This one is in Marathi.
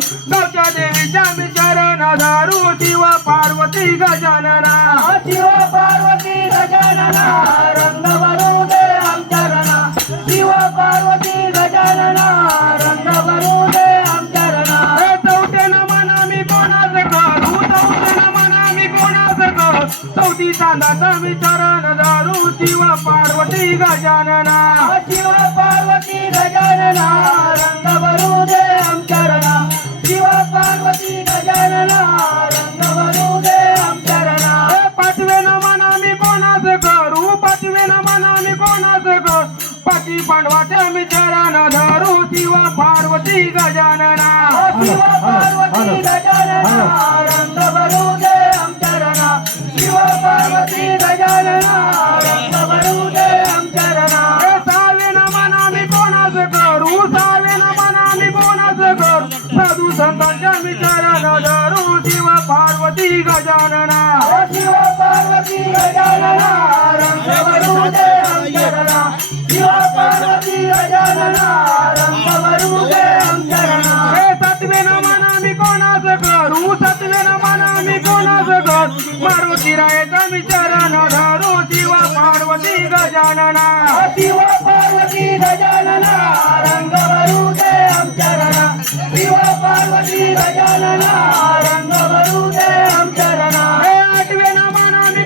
गावच्या देवीच्या मी चरण धरू शिव पार्वती गजानना शिव पार्वती गजानना रंग भरू दे आमच्या रणा शिव पार्वती गजानना रंग भरू दे आमच्या रणा चौथे मना मी कोणाच करू चौथे मना मी कोणाच करू चौथी चांदाचा मी चरण धरू शिव पार्वती गजानना शिव पार्वती गजानना रंग भरू दे आमच्या रणा शिव पार्वती गजानना रंग भरू दे आमच्या रणा पाचवे मना मी कोणाच करू पाचवे मना मी कोणाच करू पाची पांडवाचे मी चरण धरू शिव पार्वती गजानना शिव पार्वती गजानना रंग भरू दे आमच्या रणा शिव पार्वती गजानना रंग भरू दे आमच्या रणा सावे मना मी कोणाच करू सावे मना मी कोणाच करू साधू संतांच्या मी चरण धरू शिव पार्वती गजानना शिव पार्वती गजानना रंग भरू दे आमच्या रणा शिव पार्वती गजानना रंग भरू दे आमच्या रणा सातवे मना मी कोणाच करू सातवे मना मी कोणाच करू मारुती रायाचा मी चरण धरू शिव पार्वती गजानना शिव पार्वती गजानना